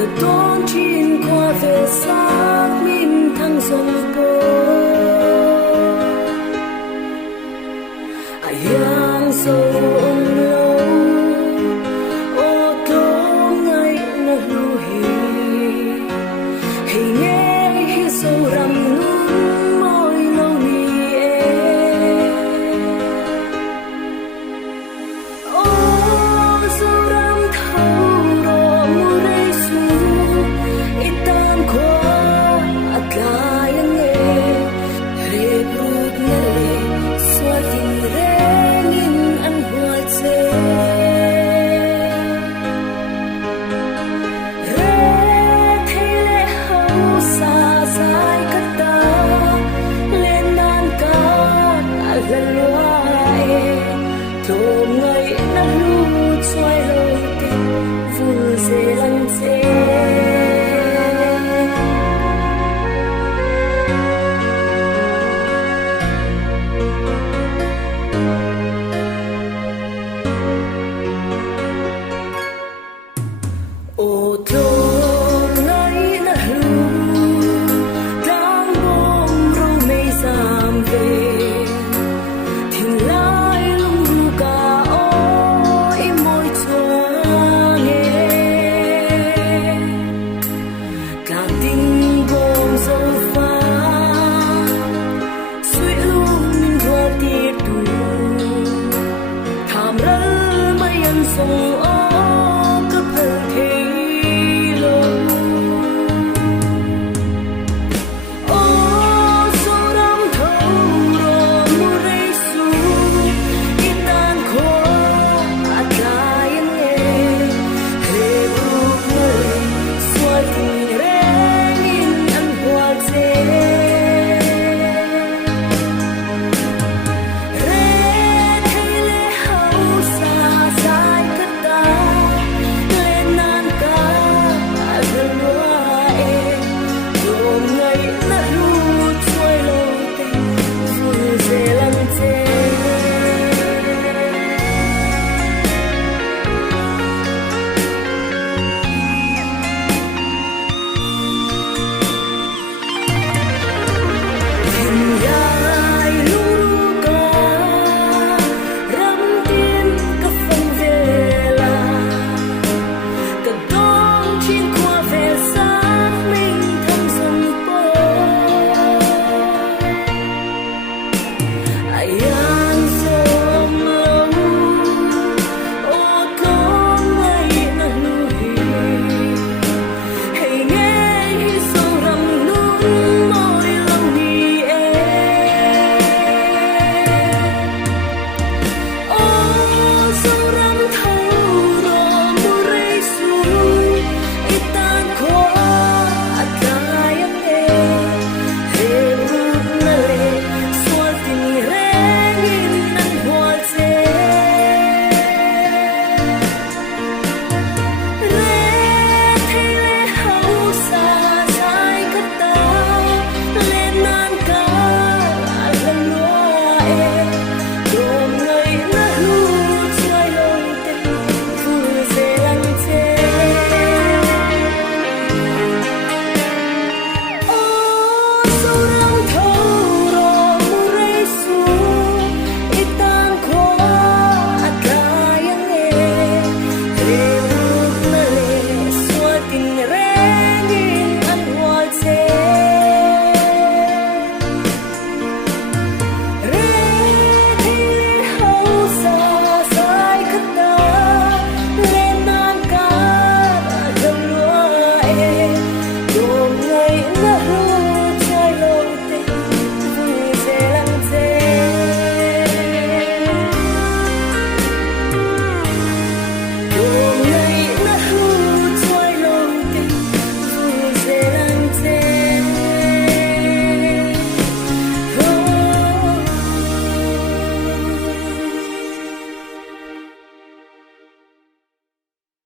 cả đón chín qua về xác mình thăng dòng bố ai yang sâu ôm lâu ô tô ngay na lu hi nghe hi sâu rằm nun môi lâu ni ô sâu rằm thâu đỏ mùa rây xuống ít tan qua gai nghe rê bút nghe lệ xoa tình rê nghìn ăn hoa chê rê thế lệ hậu xa dài cắt ta lên nan ca lần loài thôm ngày na lu xoay lôi tình vừa dễ lăng dễ ô tô